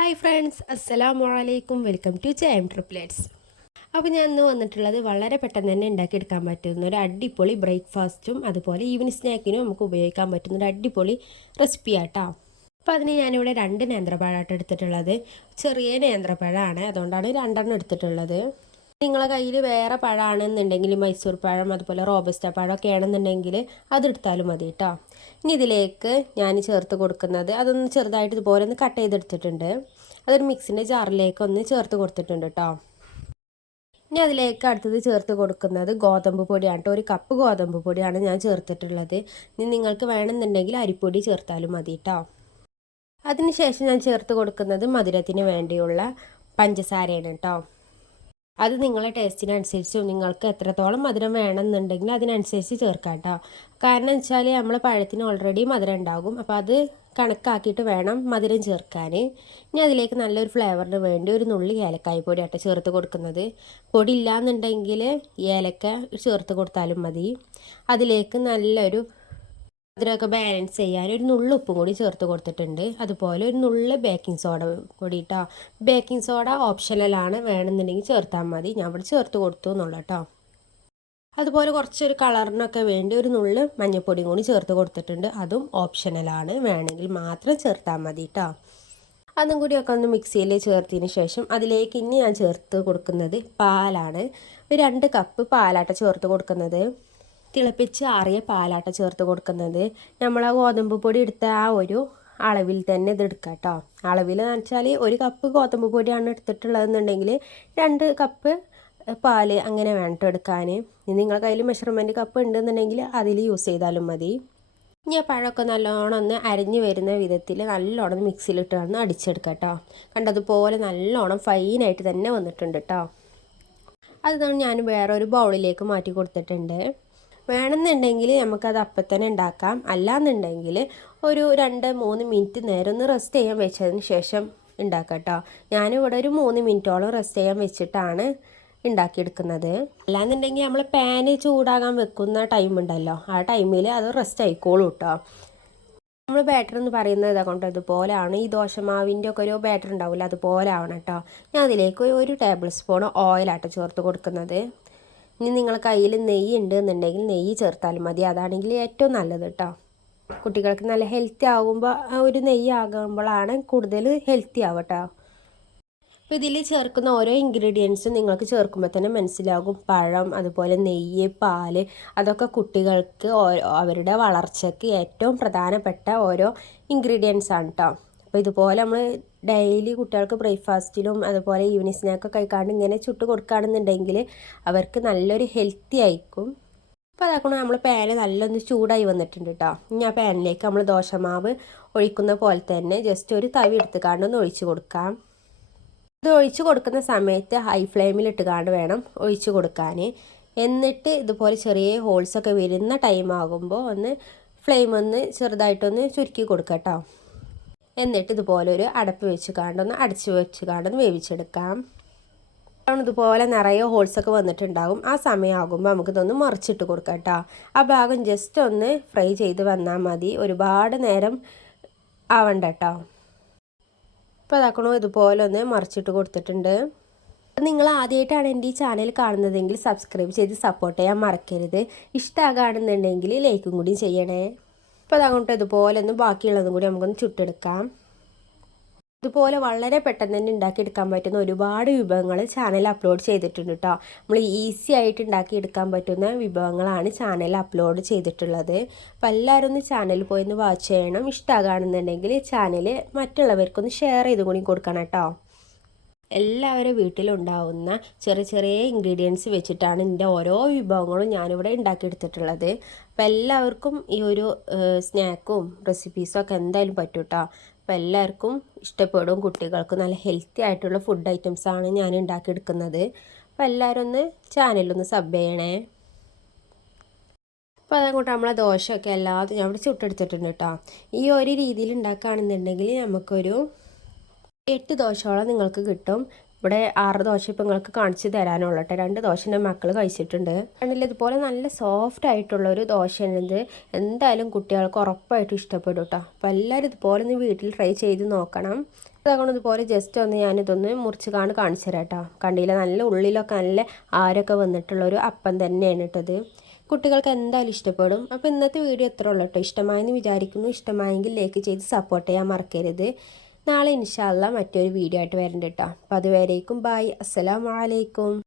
Hi friends, അസ്സലാമു അലൈക്കും. Welcome to JM triplets. അപ്പോൾ ഞാൻ ഇന്ന് വന്നിട്ടുള്ളത് വളരെ പെട്ടെന്ന് തന്നെ ഉണ്ടാക്കിയെടുക്കാൻ പറ്റുന്ന ഒരു അടിപൊളി ബ്രേക്ക്ഫാസ്റ്റും അതുപോലെ ഈവനിങ് സ്നാക്കിനും നമുക്ക് ഉപയോഗിക്കാൻ പറ്റുന്ന ഒരു അടിപൊളി റെസിപ്പി ആട്ടോ. അപ്പോൾ അതിന് ഞാനിവിടെ 2 നേന്ത്രപ്പഴമായിട്ട് എടുത്തിട്ടുള്ളത്. ചെറിയ നേന്ത്രപ്പഴമാണ്, അതുകൊണ്ടാണ് 2 എടുത്തിട്ടുള്ളത്. നിങ്ങളെ കയ്യിൽ വേറെ പഴമാണെന്നുണ്ടെങ്കിൽ മൈസൂർ പഴം അതുപോലെ റോബസ്റ്റ പഴം ഒക്കെ ആണെന്നുണ്ടെങ്കിൽ അതെടുത്താലും മതി കേട്ടോ. ഇനി ഇതിലേക്ക് ഞാൻ ചേർത്ത് കൊടുക്കുന്നത് അതൊന്ന് ചെറുതായിട്ട് ഇതുപോലെ ഒന്ന് കട്ട് ചെയ്തെടുത്തിട്ടുണ്ട്. അതൊരു മിക്സിൻ്റെ ജാറിലേക്ക് ഒന്ന് ചേർത്ത് കൊടുത്തിട്ടുണ്ട് കേട്ടോ. ഇനി അതിലേക്ക് അടുത്തത് ചേർത്ത് കൊടുക്കുന്നത് ഗോതമ്പ് പൊടിയാണ് കേട്ടോ. 1 കപ്പ് ഗോതമ്പ് പൊടിയാണ് ഞാൻ ചേർത്തിട്ടുള്ളത്. ഇനി നിങ്ങൾക്ക് വേണമെന്നുണ്ടെങ്കിൽ അരിപ്പൊടി ചേർത്താലും മതി കേട്ടോ. അതിനുശേഷം ഞാൻ ചേർത്ത് കൊടുക്കുന്നത് മധുരത്തിന് വേണ്ടിയുള്ള പഞ്ചസാരയാണ് കേട്ടോ. അത് നിങ്ങളുടെ ടേസ്റ്റിനനുസരിച്ചും നിങ്ങൾക്ക് എത്രത്തോളം മധുരം വേണമെന്നുണ്ടെങ്കിൽ അതിനനുസരിച്ച് ചേർക്കാം കേട്ടോ. കാരണം വെച്ചാൽ നമ്മൾ പഴത്തിന് ഓൾറെഡി മധുരം ഉണ്ടാകും, അപ്പോൾ അത് കണക്കാക്കിയിട്ട് വേണം മധുരം ചേർക്കാൻ. ഇനി അതിലേക്ക് നല്ലൊരു ഫ്ലേവറിന് വേണ്ടി ഒരു നുള്ളി ഏലക്കായ പൊടി ആട്ടോ ചേർത്ത് കൊടുക്കുന്നത്. പൊടി ഇല്ലയെന്നുണ്ടെങ്കിൽ ഏലക്ക ചേർത്ത് കൊടുത്താലും മതി. അതിലേക്ക് നല്ലൊരു അതിലൊക്കെ ബാലൻസ് ചെയ്യാൻ ഒരു നുള്ളു ഉപ്പും കൂടി ചേർത്ത് കൊടുത്തിട്ടുണ്ട്. അതുപോലെ ഒരു നുള്ളു ബേക്കിംഗ് സോഡ കൂടി കേട്ടോ. ബേക്കിംഗ് സോഡ ഓപ്ഷണലാണ്, വേണമെന്നുണ്ടെങ്കിൽ ചേർത്താൽ മതി. ഞാൻ ഇവിടെ ചേർത്ത് കൊടുത്തു എന്നുള്ളൂ കേട്ടോ. അതുപോലെ കുറച്ചൊരു കളറിനൊക്കെ വേണ്ടി ഒരു നുള്ളു മഞ്ഞൾപ്പൊടിയും കൂടി ചേർത്ത് കൊടുത്തിട്ടുണ്ട്. അതും ഓപ്ഷണലാണ്, വേണമെങ്കിൽ മാത്രം ചേർത്താൽ മതി കേട്ടോ. അതും കൂടിയൊക്കെ ഒന്ന് മിക്സിയിൽ ചേർത്തതിന് ശേഷം അതിലേക്ക് ഇനി ഞാൻ ചേർത്ത് കൊടുക്കുന്നത് പാലാണ്. ഒരു 2 കപ്പ് പാലാട്ട ചേർത്ത് കൊടുക്കുന്നത്. തിളപ്പിച്ച് ആറിയ പാലാട്ട ചേർത്ത് കൊടുക്കുന്നത്. നമ്മൾ ആ ഗോതമ്പ് പൊടി എടുത്ത ആ ഒരു അളവിൽ തന്നെ ഇത് എടുക്കുക കേട്ടോ. അളവിൽ എന്ന് വെച്ചാൽ 1 കപ്പ് ഗോതമ്പ് പൊടിയാണ് എടുത്തിട്ടുള്ളതെന്നുണ്ടെങ്കിൽ 2 കപ്പ് പാൽ അങ്ങനെ വേണ്ട എടുക്കാൻ. ഇനി നിങ്ങളുടെ കയ്യിൽ മെഷർമെൻറ്റ് കപ്പ് ഉണ്ടെന്നുണ്ടെങ്കിൽ അതിൽ യൂസ് ചെയ്താലും മതി. ഇനി ആ പഴമൊക്കെ നല്ലോണം ഒന്ന് അരിഞ്ഞ് വരുന്ന വിധത്തിൽ നല്ലോണം മിക്സിയിലിട്ട് വന്ന് അടിച്ചെടുക്കുക കേട്ടോ. കണ്ടതുപോലെ നല്ലോണം ഫൈനായിട്ട് തന്നെ വന്നിട്ടുണ്ട് കേട്ടോ. അതാണ് ഞാൻ വേറൊരു ബൗളിലേക്ക് മാറ്റി കൊടുത്തിട്ടുണ്ട്. വേണമെന്നുണ്ടെങ്കിൽ നമുക്കത് അപ്പം തന്നെ ഉണ്ടാക്കാം. അല്ലാന്നുണ്ടെങ്കിൽ ഒരു 2-3 മിനിറ്റ് നേരം ഒന്ന് റെസ്റ്റ് ചെയ്യാൻ വെച്ചതിന് ശേഷം ഉണ്ടാക്കാം കേട്ടോ. ഞാനിവിടെ ഒരു 3 മിനിറ്റോളം റെസ്റ്റ് ചെയ്യാൻ വെച്ചിട്ടാണ് ഉണ്ടാക്കിയെടുക്കുന്നത്. അല്ലാന്നുണ്ടെങ്കിൽ നമ്മൾ പാന് ചൂടാകാൻ വെക്കുന്ന ടൈം ഉണ്ടല്ലോ, ആ ടൈമിൽ അത് റെസ്റ്റ് ആയിക്കോളൂ കേട്ടോ. നമ്മൾ ബാറ്റർ എന്ന് പറയുന്നത് ഇതുകൊണ്ട് ഇതുപോലെയാണ്. ഈ ദോശമാവിൻ്റെ ഒക്കെ ഒരു ബാറ്റർ ഉണ്ടാവില്ല, അതുപോലെ ആവണം കേട്ടോ. ഞാൻ അതിലേക്ക് 1 ടേബിൾ സ്പൂൺ ഓയിലാട്ടോ ചേർത്ത് കൊടുക്കുന്നത്. ഇനി നിങ്ങളെ കയ്യിൽ നെയ്യ് ഉണ്ട് എന്നുണ്ടെങ്കിൽ നെയ്യ് ചേർത്താലും മതി, അതാണെങ്കിൽ ഏറ്റവും നല്ലത് കേട്ടോ. കുട്ടികൾക്ക് നല്ല ഹെൽത്തി ആകുമ്പോൾ ഒരു നെയ്യ് ആകുമ്പോഴാണ് കൂടുതൽ ഹെൽത്തി ആവുക കേട്ടോ. അപ്പോൾ ഇതിൽ ചേർക്കുന്ന ഓരോ ഇൻഗ്രീഡിയൻസും നിങ്ങൾക്ക് ചേർക്കുമ്പോൾ തന്നെ മനസ്സിലാകും. പഴം, അതുപോലെ നെയ്യ്, പാല്, അതൊക്കെ കുട്ടികൾക്ക് അവരുടെ വളർച്ചയ്ക്ക് ഏറ്റവും പ്രധാനപ്പെട്ട ഓരോ ഇൻഗ്രീഡിയൻസ് ആണ് കേട്ടോ. അപ്പോൾ ഇതുപോലെ നമ്മൾ ഡെയിലി കുട്ടികൾക്ക് ബ്രേക്ക്ഫാസ്റ്റിലും അതുപോലെ ഈവനിങ് സ്നാക്കൊക്കെ കഴിക്കാണ്ട് ഇങ്ങനെ ചുട്ട് കൊടുക്കുകയാണെന്നുണ്ടെങ്കിൽ അവർക്ക് നല്ലൊരു ഹെൽത്തി ആയിരിക്കും. അപ്പോൾ അതാക്കണം നമ്മൾ പാന് നല്ലൊന്ന് ചൂടായി വന്നിട്ടുണ്ട് കേട്ടോ. ഇനി ആ പാനിലേക്ക് നമ്മൾ ദോശമാവ് ഒഴിക്കുന്ന പോലെ തന്നെ ജസ്റ്റ് ഒരു തവി എടുത്തുകാണ്ടൊന്ന് ഒഴിച്ച് കൊടുക്കാം. ഇത് ഒഴിച്ച് കൊടുക്കുന്ന സമയത്ത് ഹൈ ഫ്ലെയിമിലിട്ട് കാണ്ട് വേണം ഒഴിച്ച് കൊടുക്കാൻ. എന്നിട്ട് ഇതുപോലെ ചെറിയ ഹോൾസൊക്കെ വരുന്ന ടൈം ആകുമ്പോൾ ഒന്ന് ഫ്ലെയിം ഒന്ന് ചെറുതായിട്ടൊന്ന് ചുരുക്കി കൊടുക്കാം കേട്ടോ. എന്നിട്ട് ഇതുപോലെ ഒരു അടപ്പ് വെച്ച് കാണ്ടൊന്ന് അടച്ച് വെച്ച് കാണ്ടൊന്ന് വേവിച്ചെടുക്കാം. ഇതുപോലെ നിറയെ ഹോൾസൊക്കെ വന്നിട്ടുണ്ടാകും. ആ സമയമാകുമ്പോൾ നമുക്കിതൊന്ന് മറിച്ചിട്ട് കൊടുക്കാം കേട്ടോ. ആ ഭാഗം ജസ്റ്റ് ഒന്ന് ഫ്രൈ ചെയ്ത് വന്നാൽ മതി, ഒരുപാട് നേരം ആവണ്ട കേട്ടോ. അപ്പോൾ അതാക്കണോ ഇതുപോലെ ഒന്ന് മറിച്ചിട്ട് കൊടുത്തിട്ടുണ്ട്. നിങ്ങൾ ആദ്യമായിട്ടാണ് എൻ്റെ ഈ ചാനൽ കാണുന്നതെങ്കിൽ സബ്സ്ക്രൈബ് ചെയ്ത് സപ്പോർട്ട് ചെയ്യാൻ മറക്കരുത്. ഇഷ്ടമാകുകയാണെന്നുണ്ടെങ്കിൽ ലൈക്കും കൂടി ചെയ്യണേ. അപ്പോൾ അതങ്ങോട്ട് ഇതുപോലെ ഒന്ന് ബാക്കിയുള്ളതും കൂടി നമുക്കൊന്ന് ചുട്ടെടുക്കാം. ഇതുപോലെ വളരെ പെട്ടെന്ന് തന്നെ ഉണ്ടാക്കിയെടുക്കാൻ പറ്റുന്ന ഒരുപാട് വിഭവങ്ങൾ ചാനൽ അപ്ലോഡ് ചെയ്തിട്ടുണ്ട് കേട്ടോ. നമ്മൾ ഈസി ആയിട്ട് ഉണ്ടാക്കിയെടുക്കാൻ പറ്റുന്ന വിഭവങ്ങളാണ് ചാനൽ അപ്ലോഡ് ചെയ്തിട്ടുള്ളത്. അപ്പോൾ എല്ലാവരും ഒന്ന് ചാനൽ പോയി ഒന്ന് വാച്ച് ചെയ്യണം. ഇഷ്ടമാകുകയാണെന്നുണ്ടെങ്കിൽ ചാനൽ മറ്റുള്ളവർക്കൊന്ന് ഷെയർ ചെയ്ത് കൂടി കൊടുക്കണം കേട്ടോ. എല്ലാവരും വീട്ടിലുണ്ടാവുന്ന ചെറിയ ചെറിയ ഇൻഗ്രീഡിയൻസ് വെച്ചിട്ടാണ് എൻ്റെ ഓരോ വിഭവങ്ങളും ഞാനിവിടെ ഉണ്ടാക്കിയെടുത്തിട്ടുള്ളത്. അപ്പോൾ എല്ലാവർക്കും ഈ ഒരു സ്നാക്കും റെസിപ്പീസും ഒക്കെ എന്തായാലും പറ്റും കേട്ടോ. അപ്പോൾ എല്ലാവർക്കും ഇഷ്ടപ്പെടും. കുട്ടികൾക്ക് നല്ല ഹെൽത്തി ആയിട്ടുള്ള ഫുഡ് ഐറ്റംസാണ് ഞാൻ ഉണ്ടാക്കിയെടുക്കുന്നത്. അപ്പോൾ എല്ലാവരും ഒന്ന് ചാനലൊന്ന് സബ് ചെയ്യണേ. അപ്പോൾ അതങ്ങോട്ട് നമ്മളെ ദോശയൊക്കെ എല്ലാതും ഞാൻ ഇവിടെ ചുട്ടെടുത്തിട്ടുണ്ട് കേട്ടോ. ഈ ഒരു രീതിയിൽ ഉണ്ടാക്കുകയാണെന്നുണ്ടെങ്കിൽ നമുക്കൊരു 8 ദോശയോളം നിങ്ങൾക്ക് കിട്ടും. ഇവിടെ 6 ദോശ ഇപ്പം നിങ്ങൾക്ക് കാണിച്ച് തരാനുള്ള കേട്ടോ. 2 ദോശ എൻ്റെ മക്കൾ കഴിച്ചിട്ടുണ്ട്. കണ്ടില്ല, ഇതുപോലെ നല്ല സോഫ്റ്റ് ആയിട്ടുള്ളൊരു ദോശയാണിത്. എന്തായാലും കുട്ടികൾക്ക് ഉറപ്പായിട്ടും ഇഷ്ടപ്പെടും കേട്ടോ. അപ്പോൾ എല്ലാവരും ഇതുപോലെ ഒന്ന് വീട്ടിൽ ട്രൈ ചെയ്ത് നോക്കണം. അതുകൊണ്ട് ഇതുപോലെ ജസ്റ്റ് ഒന്ന് ഞാനിതൊന്ന് മുറിച്ച് കാണിച്ചു തരാം കേട്ടോ. കണ്ടില്ല, നല്ല ഉള്ളിലൊക്കെ നല്ല ആരൊക്കെ വന്നിട്ടുള്ളൊരു അപ്പം തന്നെയാണ് കേട്ടത്. കുട്ടികൾക്ക് എന്തായാലും ഇഷ്ടപ്പെടും. അപ്പോൾ ഇന്നത്തെ വീഡിയോ എത്ര ഉള്ളൂ കേട്ടോ. ഇഷ്ടമായെന്ന് വിചാരിക്കുന്നു. ഇഷ്ടമായെങ്കിൽ ലൈക്ക് ചെയ്ത് സപ്പോർട്ട് ചെയ്യാൻ മറക്കരുത്. നാളെ ഇൻഷാ അല്ലാഹ് മറ്റൊരു വീഡിയോ ആയിട്ട് വരണ്ട കേട്ടോ. അപ്പോൾ അതുവരേക്കും ബായ്. അസ്സലാമു അലൈക്കും.